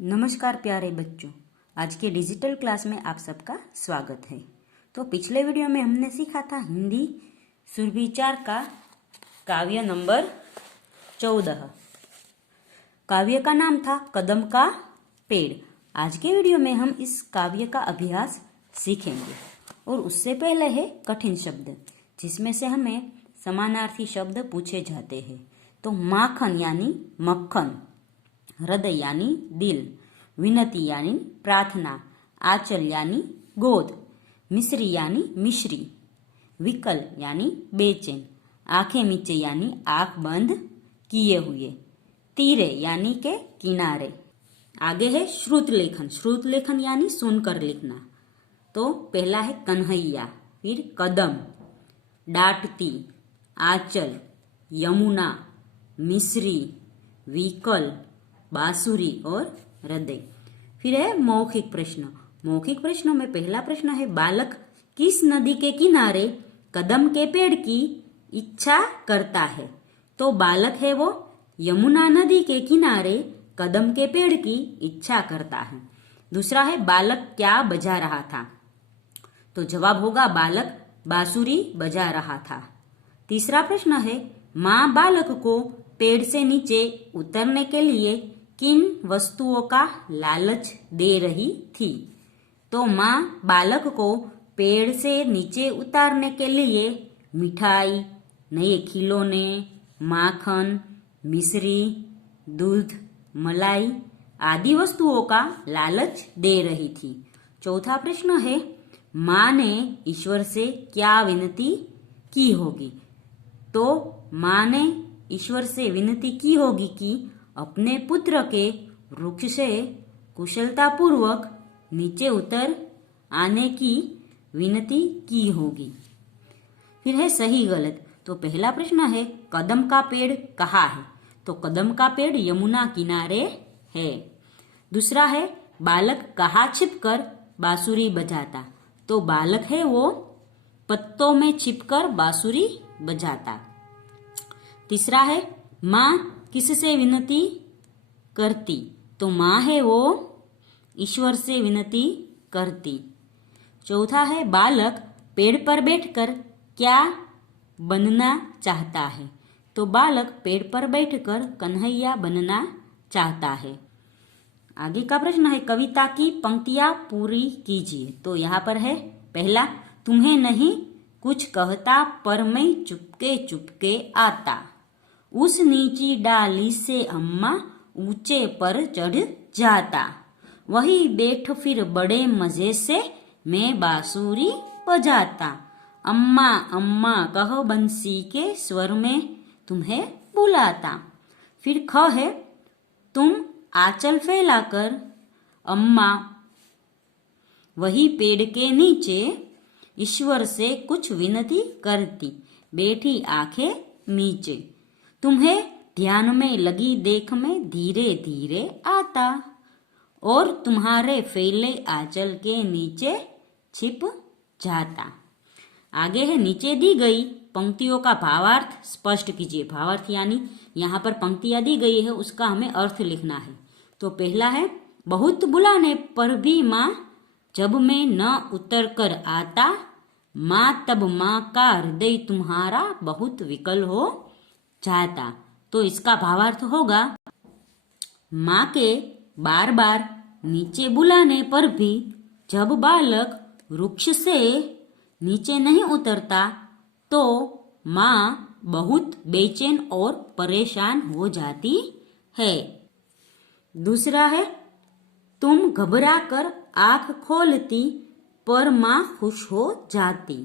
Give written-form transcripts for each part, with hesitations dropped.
नमस्कार प्यारे बच्चों, आज के डिजिटल क्लास में आप सबका स्वागत है। तो पिछले वीडियो में हमने सीखा था हिंदी सुरविचार का काव्य नंबर 14। काव्य का नाम था कदम का पेड़। आज के वीडियो में हम इस काव्य का अभ्यास सीखेंगे और उससे पहले है कठिन शब्द, जिसमें से हमें समानार्थी शब्द पूछे जाते हैं। तो माखन यानी मक्खन, हृदय यानी दिल, विनती यानी प्रार्थना, आंचल यानी गोद, मिश्री यानी मिश्री, विकल यानी बेचैन, आंखें मीचे यानी आंख बंद किए हुए, तीरे यानी के किनारे। आगे है श्रुत लेखन। श्रुत लेखन यानी सुनकर लिखना। तो पहला है कन्हैया, फिर कदम, डांटती, आंचल, यमुना, मिश्री, विकल, बांसुरी और हृदय। फिर है मौखिक प्रश्न। मौखिक प्रश्नों में पहला प्रश्न है बालक किस नदी के किनारे कदम के पेड़ की इच्छा करता है। तो बालक है वो यमुना नदी के किनारे कदम के पेड़ की इच्छा करता है। दूसरा है बालक क्या बजा रहा था। तो जवाब होगा बालक बांसुरी बजा रहा था। तीसरा प्रश्न है माँ बालक को पेड़ से नीचे उतरने के लिए किन वस्तुओं का लालच दे रही थी। तो माँ बालक को पेड़ से नीचे उतारने के लिए मिठाई, नए खिलौने, माखन, मिश्री, दूध, मलाई आदि वस्तुओं का लालच दे रही थी। चौथा प्रश्न है माँ ने ईश्वर से क्या विनती की होगी। तो माँ ने ईश्वर से विनती की होगी कि अपने पुत्र के वृक्ष से कुशलतापूर्वक नीचे उतर आने की विनती की होगी। फिर है सही गलत। तो पहला प्रश्न है कदम का पेड़ कहाँ है। तो कदम का पेड़ यमुना किनारे है। दूसरा है बालक कहाँ छिपकर बांसुरी बजाता। तो बालक है वो पत्तों में छिपकर बांसुरी बजाता। तीसरा है माँ किससे विनती करती। तो माँ है वो ईश्वर से विनती करती। चौथा है बालक पेड़ पर बैठकर क्या बनना चाहता है। तो बालक पेड़ पर बैठकर कन्हैया बनना चाहता है। आगे का प्रश्न है कविता की पंक्तियां पूरी कीजिए। तो यहाँ पर है पहला तुम्हें नहीं कुछ कहता पर मैं चुपके चुपके आता, उस नीची डाली से अम्मा ऊंचे पर चढ़ जाता, वही बैठ फिर बड़े मजे से मैं बांसुरी बजाता, अम्मा अम्मा कह बंसी के स्वर में तुम्हें बुलाता। फिर ख है तुम आंचल फैलाकर अम्मा वही पेड़ के नीचे ईश्वर से कुछ विनती करती, बैठी आंखें नीचे, तुम्हें ध्यान में लगी देख में धीरे धीरे आता, और तुम्हारे फैले आंचल के नीचे छिप जाता। आगे है नीचे दी गई पंक्तियों का भावार्थ स्पष्ट कीजिए। भावार्थ यानी यहाँ पर पंक्तियां दी गई है उसका हमें अर्थ लिखना है। तो पहला है बहुत बुलाने पर भी माँ जब मैं न उतर कर आता, माँ तब माँ का हृदय तुम्हारा बहुत विकल हो जाता। तो इसका भावार्थ होगा माँ के बार बार नीचे बुलाने पर भी जब बालक वृक्ष से नीचे नहीं उतरता तो माँ बहुत बेचैन और परेशान हो जाती है। दूसरा है तुम घबरा कर आंख खोलती पर माँ खुश हो जाती,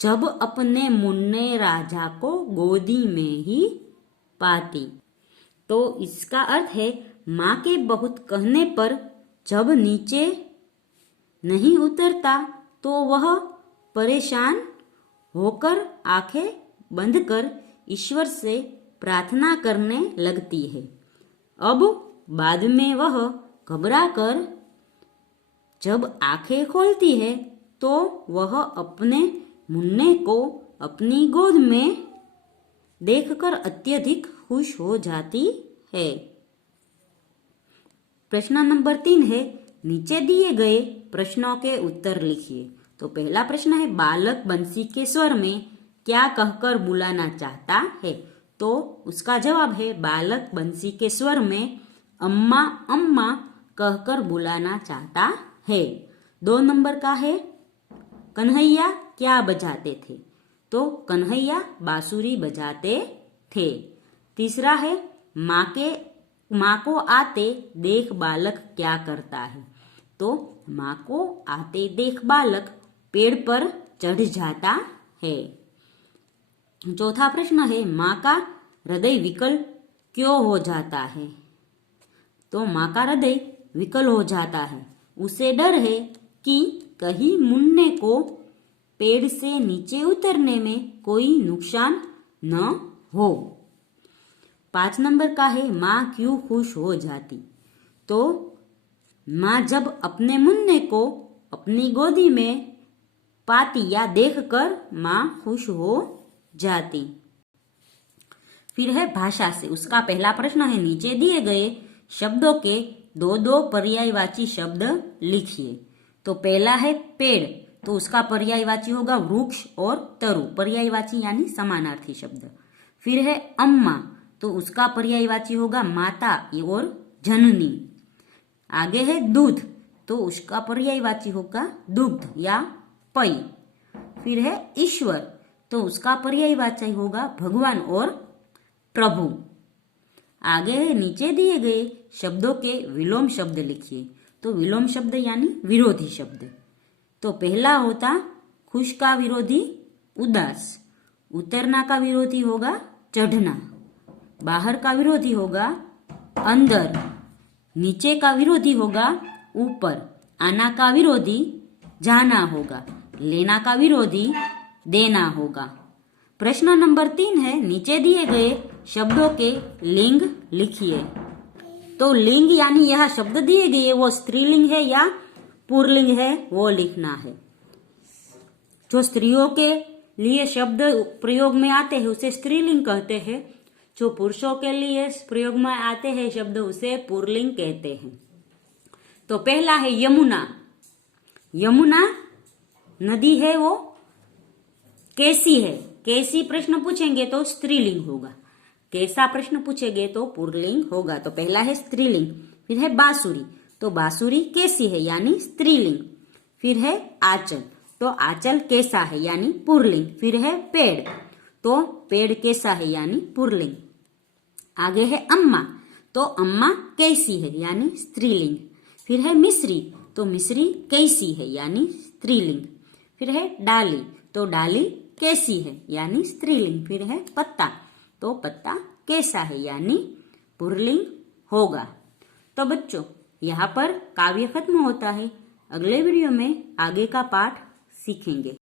जब अपने मुन्ने राजा को गोदी में ही पाती। तो इसका अर्थ है माँ के बहुत कहने पर जब नीचे नहीं उतरता तो वह परेशान होकर आंखें बंद कर ईश्वर से प्रार्थना करने लगती है। अब बाद में वह घबरा कर जब आंखें खोलती है तो वह अपने मुन्ने को अपनी गोद में देखकर अत्यधिक खुश हो जाती है। प्रश्न नंबर 3 है, नीचे दिए गए प्रश्नों के उत्तर लिखिए। तो पहला प्रश्न है, बालक बंसी के स्वर में क्या कहकर बुलाना चाहता है? तो उसका जवाब है, बालक बंसी के स्वर में अम्मा अम्मा कहकर बुलाना चाहता है। 2 नंबर का है, कन्हैया क्या बजाते थे? तो कन्हैया बांसुरी बजाते थे। तीसरा है, माँ को आते देख बालक क्या करता है? तो माँ को आते देख बालक पेड़ पर चढ़ जाता है। चौथा प्रश्न है, माँ का हृदय विकल क्यों हो जाता है? तो माँ का हृदय विकल हो जाता है, उसे डर है कि कहीं मुन्ने को पेड़ से नीचे उतरने में कोई नुकसान न हो। 5 नंबर का है, माँ क्यों खुश हो जाती? तो माँ जब अपने मुन्ने को अपनी गोदी में पाती या देखकर माँ खुश हो जाती। फिर है भाषा से, उसका पहला प्रश्न है, नीचे दिए गए शब्दों के 2 पर्यायवाची शब्द लिखिए। तो पहला है पेड़, तो उसका पर्यायवाची होगा वृक्ष और तरु, पर्यायवाची यानी समानार्थी शब्द। फिर है अम्मा, तो उसका पर्यायवाची होगा माता और जननी। आगे है दूध, तो उसका पर्यायवाची होगा दुग्ध या पई। फिर है ईश्वर, तो उसका पर्यायवाची होगा भगवान और प्रभु। आगे है नीचे दिए गए शब्दों के विलोम शब्द लिखिए। तो विलोम शब्द यानी विरोधी शब्द। तो पहला होता खुश का विरोधी उदास, उतरना का विरोधी होगा चढ़ना, बाहर का विरोधी होगा अंदर, नीचे का विरोधी होगा ऊपर, आना का विरोधी जाना होगा, लेना का विरोधी देना होगा। प्रश्न नंबर 3 है, नीचे दिए गए शब्दों के लिंग लिखिए। तो लिंग यानी यह शब्द दिए गए वो स्त्रीलिंग है या पुल्लिंग है वो लिखना है। जो स्त्रियों के लिए शब्द प्रयोग में आते हैं उसे स्त्रीलिंग कहते हैं, जो पुरुषों के लिए प्रयोग में आते हैं शब्द उसे पुल्लिंग कहते हैं। तो पहला है यमुना, यमुना नदी है वो कैसी है? कैसी प्रश्न पूछेंगे तो स्त्रीलिंग होगा, कैसा प्रश्न पूछेंगे तो पुल्लिंग होगा। तो पहला है स्त्रीलिंग। फिर है बांसुरी, तो बांसुरी कैसी है यानी स्त्रीलिंग। फिर है आंचल, तो आंचल कैसा है यानी पुल्लिंग। फिर है पेड़, तो पेड़ कैसा है यानी पुल्लिंग। आगे है अम्मा, तो अम्मा कैसी है यानी स्त्रीलिंग। फिर है मिश्री, तो मिश्री कैसी है यानी स्त्रीलिंग। फिर है डाली, तो डाली कैसी है यानी स्त्रीलिंग। फिर है पत्ता, तो पत्ता कैसा है यानी पुल्लिंग होगा। तो बच्चों यहाँ पर काव्य खत्म होता है। अगले वीडियो में आगे का पाठ सीखेंगे।